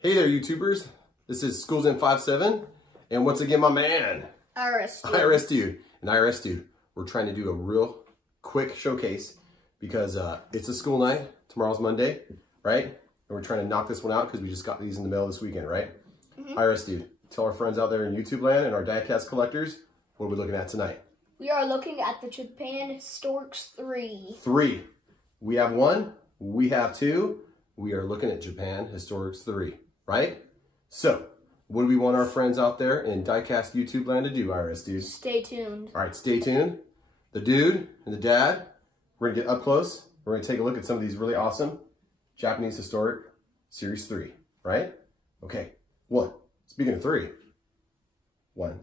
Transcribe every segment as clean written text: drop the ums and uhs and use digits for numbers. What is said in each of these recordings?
Hey there, YouTubers. This is Schools in 5-7, and once again, my man, IRS Dude. IRS Dude and IRS Dude. We're trying to do a real quick showcase because it's a school night. Tomorrow's Monday, right? And we're trying to knock this one out because we just got these in the mail this weekend, right? IRS Dude, tell our friends out there in YouTube land and our diecast collectors, what are we looking at tonight? We are looking at the Japan Historics 3. 3. We have 1. We have 2. We are looking at Japan Historics 3. Right? So, what do we want our friends out there in diecast YouTube land to do, IRS Dude? Stay tuned. All right, stay tuned. The dude and the dad, we're gonna get up close. We're gonna take a look at some of these really awesome Japanese Historic Series 3, right? Okay, speaking of 3. 1,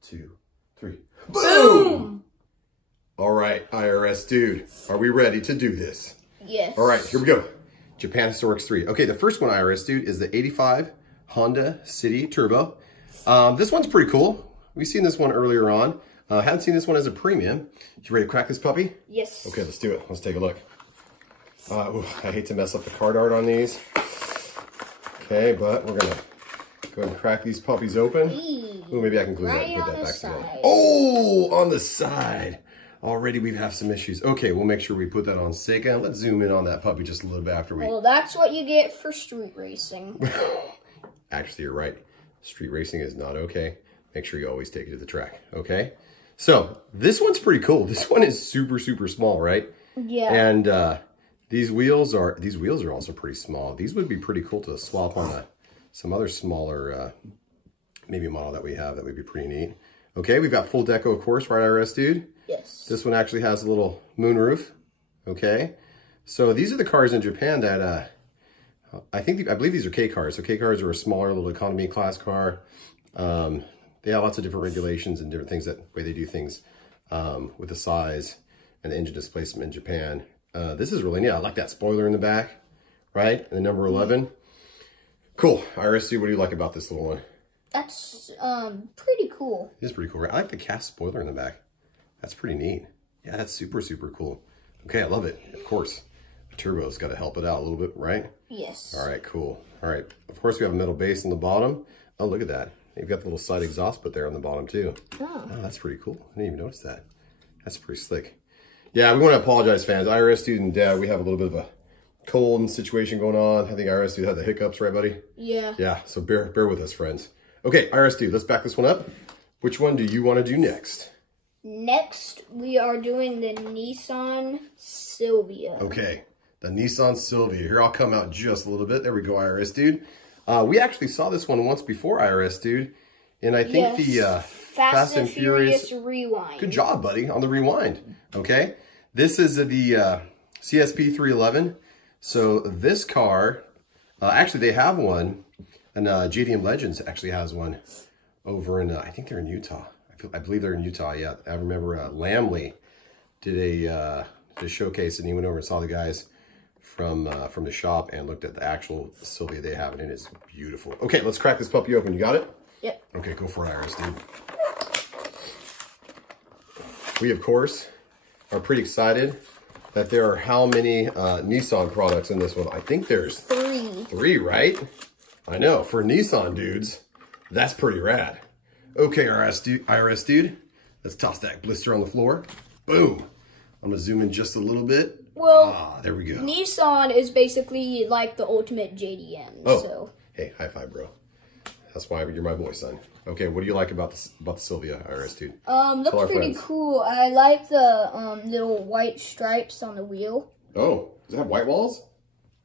2, 3. Boom! All right, IRS Dude, are we ready to do this? Yes. All right, here we go. Japan Historics 3. Okay, the first one, IRS Dude, is the 85 Honda City Turbo. This one's pretty cool. We've seen this one earlier on. Haven't seen this one as a premium. You ready to crack this puppy? Yes. Okay, let's do it. Let's take a look. I hate to mess up the card art on these. Okay, but we're gonna go ahead and crack these puppies open. Ooh, maybe I can glue that and put that back together. Oh, on the side. Already we have some issues. Okay, we'll make sure we put that on Seika. Let's zoom in on that puppy just a little bit after we... Well, that's what you get for street racing. Actually, you're right. Street racing is not okay. Make sure you always take it to the track, okay? So, this one's pretty cool. This one is super, super small, right? Yeah. And these wheels are also pretty small. These would be pretty cool to swap on some other smaller maybe model that we have. That would be pretty neat. Okay, we've got full deco, of course, right, IRS Dude? Yes. This one actually has a little moonroof. Okay. So these are the cars in Japan that I believe these are K cars. So K cars are a smaller little economy class car. They have lots of different regulations and different things that way they do things with the size and the engine displacement in Japan. This is really neat. I like that spoiler in the back, right? And the number 11. Cool. IRS Dude, what do you like about this little one? That's pretty cool. It is pretty cool, right? I like the cast spoiler in the back. That's pretty neat. Yeah, that's super, super cool. Okay, I love it. Of course, the turbo's got to help it out a little bit, right? Yes. All right, cool. All right. Of course, we have a metal base on the bottom. Oh, look at that. You've got the little side exhaust put there on the bottom, too. Oh, that's pretty cool. I didn't even notice that. That's pretty slick. Yeah, we want to apologize, fans. IRS Dude and Dad, we have a little bit of a cold situation going on. I think IRS Dude had the hiccups, right, buddy? Yeah. Yeah, so bear with us, friends. Okay, IRS Dude, let's back this one up. Which one do you want to do next? Next, we are doing the Nissan Silvia. Okay, the Nissan Silvia. Here, I'll come out just a little bit. There we go, IRS Dude. We actually saw this one once before, IRS Dude. And I think the Fast and Furious Rewind. Good job, buddy, on the rewind. Okay, this is the CSP 311. So this car, actually they have one, and JDM Legends actually has one over in, I think they're in Utah. I believe they're in Utah, yeah. I remember Lamley did a showcase, and he went over and saw the guys from the shop and looked at the actual Silvia they have, and it is beautiful. Okay, let's crack this puppy open. You got it? Yep. Okay, go for it, IRS Dude. We, of course, are pretty excited that there are how many Nissan products in this one? I think there's 3. 3, right? I know, for Nissan dudes, that's pretty rad. Okay, IRS Dude, let's toss that blister on the floor. Boom. I'm gonna zoom in just a little bit. Well, there we go. Nissan is basically like the ultimate JDM. Oh, so. Hey, high five, bro. That's why you're my boy, son. Okay, what do you like about the Silvia, IRS Dude? Looks pretty cool. I like the little white stripes on the wheel. Oh, does it have white walls?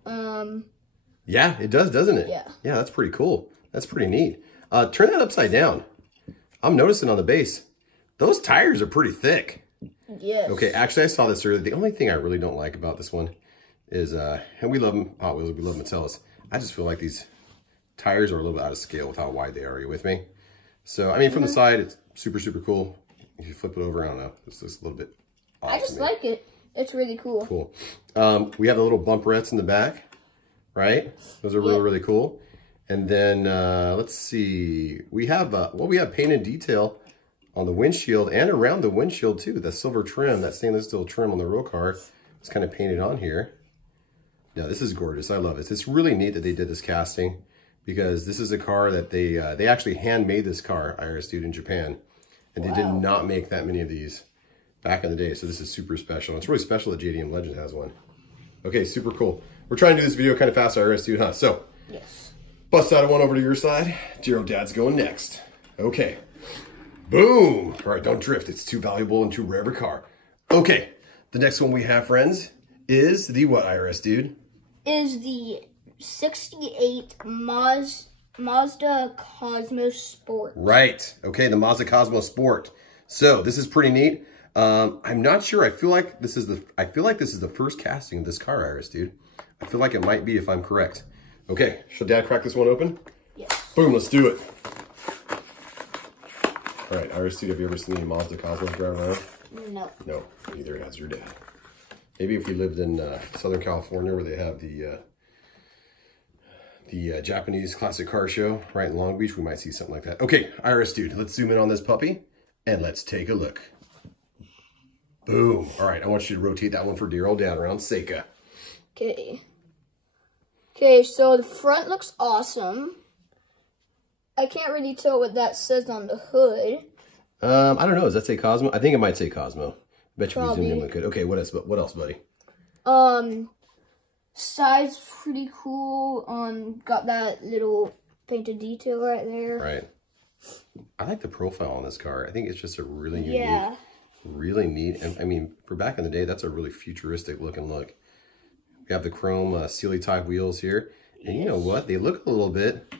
Yeah, it does, doesn't it? Yeah. Yeah, that's pretty cool. That's pretty neat. Turn that upside down. I'm noticing on the base, those tires are pretty thick. Yes. Okay, actually, I saw this earlier. The only thing I really don't like about this one is, and we love them, Hot Wheels, we love Mattel. I just feel like these tires are a little bit out of scale with how wide they are. Are you with me? So, I mean, from the side, it's super, super cool. If you flip it over, I don't know, it's just a little bit off. I just like it. It's really cool. Cool. We have the little bumperettes in the back, right? Those are really, really cool. And then, let's see, we have, we have painted detail on the windshield and around the windshield too. The silver trim, that stainless steel trim on the real car is kind of painted on here. Yeah, this is gorgeous. I love it. It's really neat that they did this casting. because this is a car that they actually handmade this car, IRS Dude, in Japan. And they did not make that many of these back in the day. So this is super special. It's really special that JDM Legends has one. Okay, super cool. We're trying to do this video kind of fast, IRS Dude, huh? So, yes. Bust out of one over to your side. Dear Dad's going next. Okay. Boom. All right, don't drift. It's too valuable and too rare of a car. Okay, the next one we have, friends, is the what, IRS Dude? Is the 68 Mazda Cosmo Sport. Right. Okay, the Mazda Cosmo Sport. So this is pretty neat. I'm not sure. I feel like this is the first casting of this car, IRS Dude. I feel like it might be if I'm correct. Okay, shall Dad crack this one open? Yes. Boom, let's do it. All right, IRS Dude, have you ever seen any Mazda Cosmos drive around? No. No, neither has your dad. Maybe if we lived in Southern California where they have the Japanese classic car show right in Long Beach, we might see something like that. Okay, IRS Dude, let's zoom in on this puppy and let's take a look. Boom. All right, I want you to rotate that one for dear old Dad around Seika. Okay. Okay, so the front looks awesome. I can't really tell what that says on the hood. I don't know. Does that say Cosmo? I think it might say Cosmo. Bet you we zoomed in we could. Okay, what else, buddy? Side's pretty cool. Got that little painted detail right there. Right. I like the profile on this car. I think it's just a really unique, really neat. And I mean, for back in the day, that's a really futuristic looking look. We have the chrome Sealy type wheels here. And you know what? They look a little bit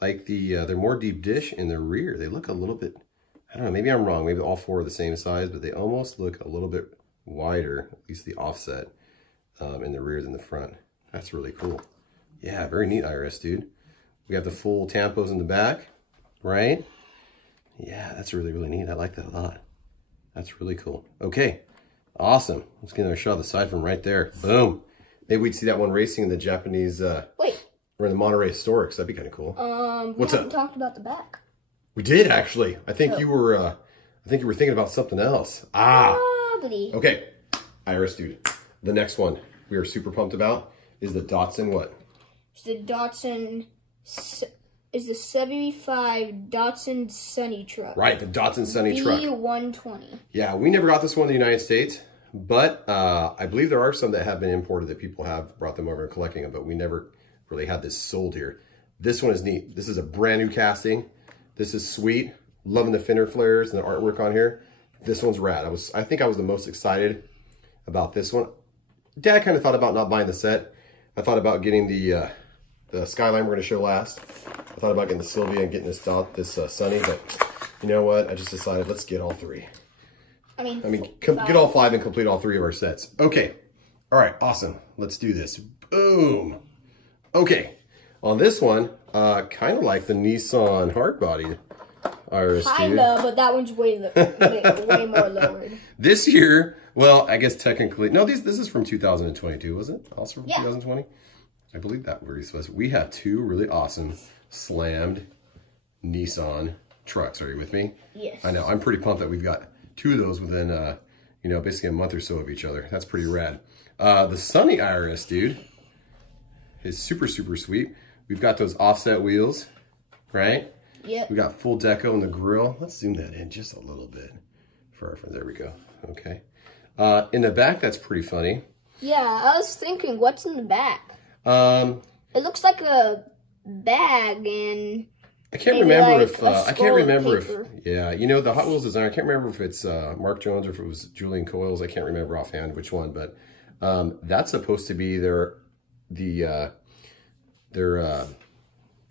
like they're more deep dish in the rear. They look a little bit, I don't know, maybe I'm wrong. Maybe all four are the same size, but they almost look a little bit wider, at least the offset in the rear than the front. That's really cool. Yeah, very neat, IRS Dude. We have the full tampos in the back, right? Yeah, that's really, really neat. I like that a lot. That's really cool. Okay, awesome. Let's get another shot of the side from right there. Boom. Maybe we'd see that one racing in the Japanese, wait. Or in the Monterey Storks. That'd be kind of cool. What's up? We talked about the back. We did, actually. I think you were thinking about something else. Probably. Okay, IRS Dude. The next one we are super pumped about is the Datsun what? It's the Datsun, is the 75 Datsun Sunny truck. Right, the Datsun Sunny truck. B120. Yeah, we never got this one in the United States, but I believe there are some that have been imported that people have brought them over and collecting them, but we never really had this sold here. This one is neat. This is a brand new casting. This is sweet. Loving the fender flares and the artwork on here. This one's rad. I think I was the most excited about this one. Dad kind of thought about not buying the set. I thought about getting the Skyline we're going to show last. I thought about getting the Silvia and getting this Sunny, but you know what? I just decided let's get all three. I mean, get all five and complete all three of our sets. Okay. All right. Awesome. Let's do this. Boom. Okay. On this one, kind of like the Nissan hardbody IRS Dude. Kinda, but that one's way more lowered. This year, well, I guess technically, no, this is from 2022, was it? Also from 2020? I believe that where he's supposed to. We have two really awesome slammed Nissan trucks. Are you with me? Yes. I know. I'm pretty pumped that we've got two of those within, you know, basically a month or so of each other. That's pretty rad. The Sunny IRS Dude is super, super sweet. We've got those offset wheels, right? Yep. We got full deco in the grill. Let's zoom that in just a little bit for our friends. There we go. Okay. In the back, that's pretty funny. Yeah, I was thinking, what's in the back? It looks like a bag and I can't remember if yeah, you know, the Hot Wheels designer, I can't remember if it's Mark Jones or if it was Julian Coyles. I can't remember offhand which one, but that's supposed to be their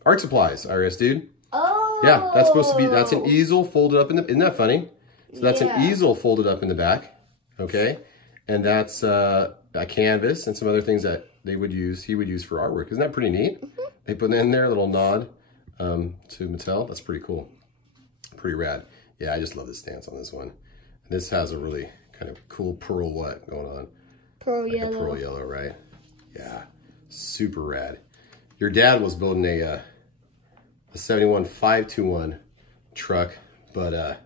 art supplies, IRS Dude. Oh. Yeah, that's supposed to be, that's an easel folded up in the, isn't that funny? So that's an easel folded up in the back, okay? And that's a canvas and some other things that he would use for artwork. Isn't that pretty neat? Mm-hmm. They put in there a little nod to Mattel. That's pretty cool. Pretty rad. Yeah, I just love the stance on this one. And this has a really kind of cool pearl what going on? Pearl yellow. A pearl yellow, right? Yeah, super rad. Your dad was building a 71 521 truck, but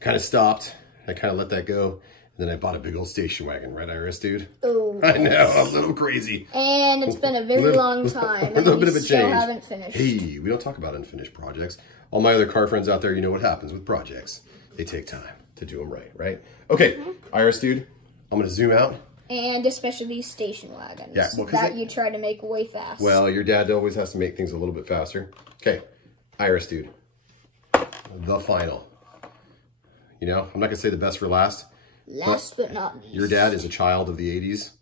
kind of stopped. I kind of let that go. And then I bought a big old station wagon, right, IRS Dude? Oh. I know, a little crazy. And it's been a very long time. A little bit of a change. Still haven't finished. Hey, we don't talk about unfinished projects. All my other car friends out there, you know what happens with projects. They take time to do them right? Okay, IRS Dude, I'm going to zoom out. And especially these station wagons that you try to make way fast. Well, your dad always has to make things a little bit faster. Okay, IRS Dude, the final. You know, I'm not going to say the best for last. Last but not least. Your dad is a child of the 80s,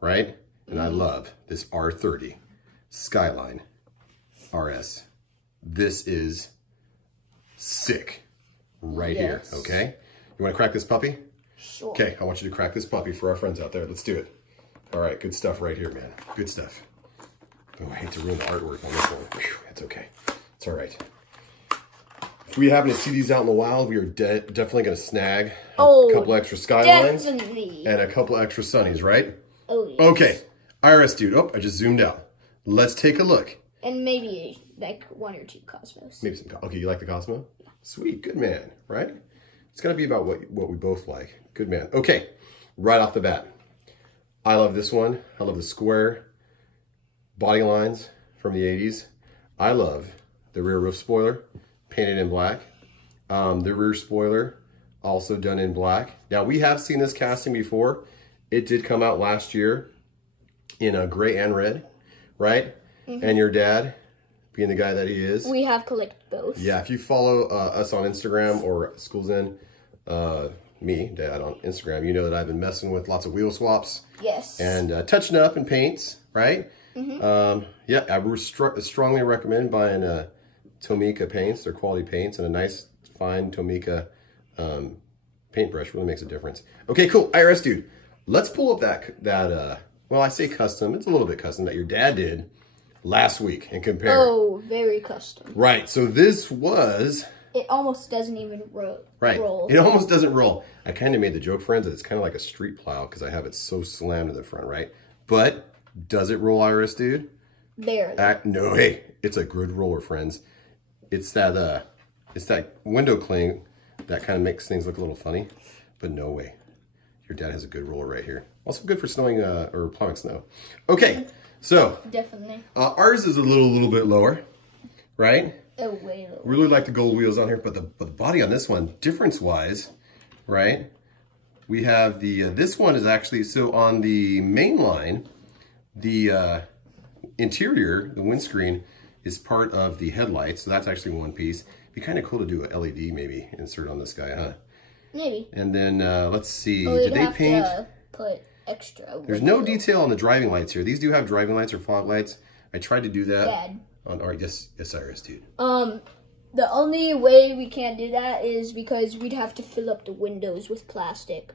right? And I love this R30 Skyline RS. This is sick right here, okay? You want to crack this puppy? Sure. Okay, I want you to crack this puppy for our friends out there. Let's do it. All right, good stuff right here, man. Good stuff. Oh, I hate to ruin the artwork on this one. Whew, it's okay. It's all right. If we happen to see these out in the wild, we are definitely going to snag a couple extra Skylines and a couple extra Sunnies, right? Oh, yes. Okay, IRS Dude. Oh, I just zoomed out. Let's take a look. And maybe like 1 or 2 Cosmos. Maybe some. Okay, you like the Cosmo? Sweet, good man, right? It's going to be about what we both like. Good man. Okay, right off the bat, I love this one. I love the square body lines from the 80s. I love the rear roof spoiler, painted in black. The rear spoiler, also done in black. Now, we have seen this casting before. It did come out last year in a gray and red, right? And your dad, being the guy that he is. We have collected both. Yeah, if you follow us on Instagram or Schools In, me, Dad, on Instagram, you know that I've been messing with lots of wheel swaps. Yes. And touching up and paints, right? Yeah, I would strongly recommend buying Tomica paints. They're quality paints, and a nice, fine Tomica paintbrush really makes a difference. Okay, cool. IRS Dude, let's pull up that well, I say custom. It's a little bit custom that your dad did last week and compare. Oh, very custom. Right, so this was... It almost doesn't even roll. Right, it almost doesn't roll. I kind of made the joke, friends, that it's kind of like a street plow because I have it so slammed in the front, right? But does it roll, IRS Dude? Barely. No, hey, it's a good roller, friends. It's that window cling that kind of makes things look a little funny, but no way. Your dad has a good roller right here. Also good for snowing or plowing snow. Okay, so definitely. Ours is a little bit lower, right? Oh, way lower. Really like the gold wheels on here, but the body on this one, difference-wise, right? We have the this one is actually, so on the main line, the interior, the windscreen, is part of the headlights, so that's actually one piece. It'd be kind of cool to do a LED maybe insert on this guy, huh? Maybe. And then let's see, did they paint? To put extra. There's no detail on the driving lights here. These do have driving lights or fog lights. I tried to do that. Dad. All right, yes, IRS Dude. The only way we can't do that is because we'd have to fill up the windows with plastic.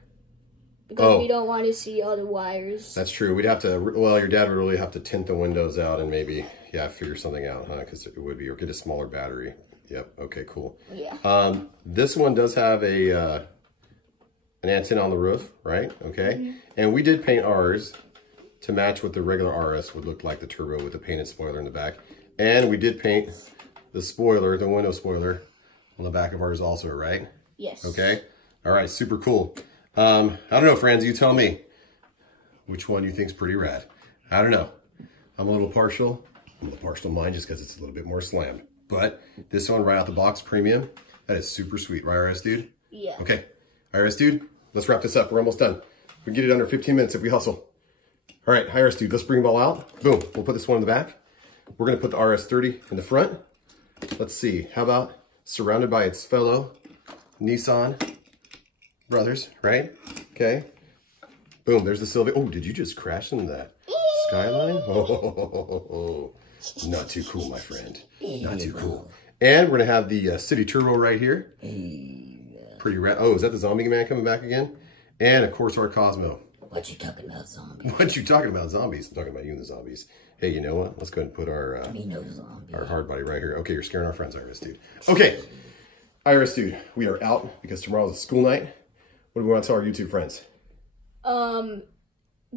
Because we don't want to see all the wires. That's true. We'd have to, well, your dad would really have to tint the windows out and maybe, yeah, figure something out, huh? Because it would be, or get a smaller battery. Yep, okay, cool. Yeah. This one does have an antenna on the roof, right? Okay. And we did paint ours to match what the regular RS would look like, the turbo with the painted spoiler in the back. And we did paint the spoiler, the window spoiler, on the back of ours also, right? Yes. Okay. All right, super cool. I don't know, friends, you tell me which one you think's pretty rad. I don't know. I'm a little partial. I'm a little partial to mine just because it's a little bit more slammed. But this one right out the box, premium, that is super sweet, right, IRS Dude? Yeah. Okay, IRS Dude, let's wrap this up. We're almost done. We can get it under 15 minutes if we hustle. All right, IRS Dude, let's bring them all out. Boom, we'll put this one in the back. We're gonna put the RS30 in the front. Let's see, how about surrounded by its fellow Nissan brothers, right? Okay. Boom, there's the Silvia. Oh, did you just crash into that Skyline? Oh, not too cool, my friend. Not too cool. And we're gonna have the City Turbo right here. Pretty rad. Oh, is that the Zombie Man coming back again? And of course our Cosmo. What you talking about, zombies? What you talking about, zombies? I'm talking about you and the zombies. Hey, you know what? Let's go ahead and put our hard body right here. Okay, you're scaring our friends, IRS Dude. Okay, IRS Dude, we are out because tomorrow's a school night. What do we want to tell our YouTube friends?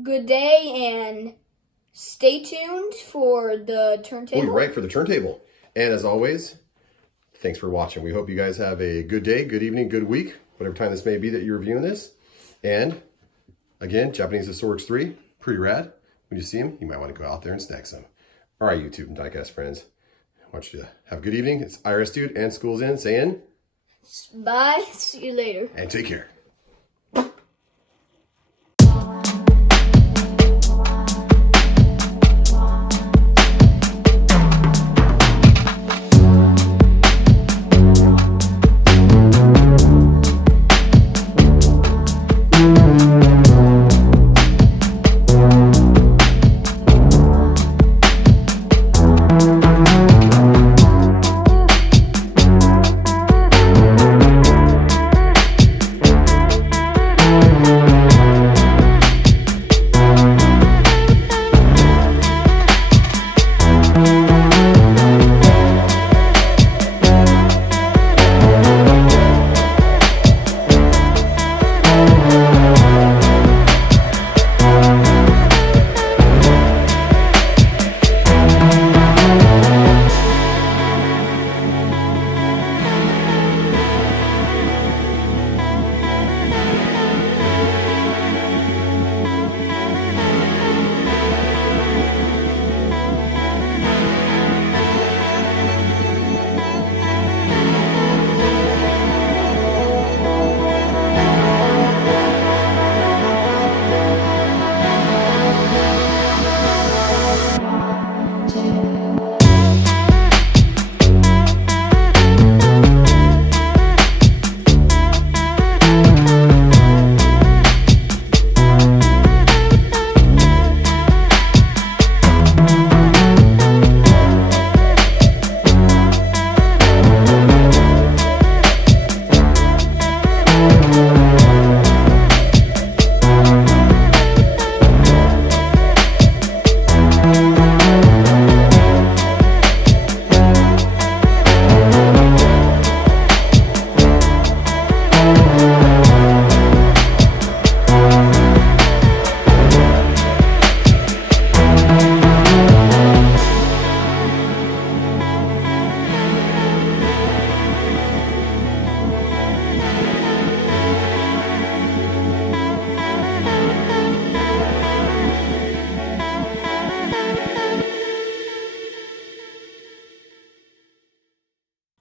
Good day and stay tuned for the turntable. Oh, you're right, for the turntable. And as always, thanks for watching. We hope you guys have a good day, good evening, good week, whatever time this may be that you're viewing this. And again, Japanese Historics 3, pretty rad. When you see them, you might want to go out there and snag some. All right, YouTube and diecast friends, I want you to have a good evening. It's IRS Dude and School's In saying bye. See you later. and take care.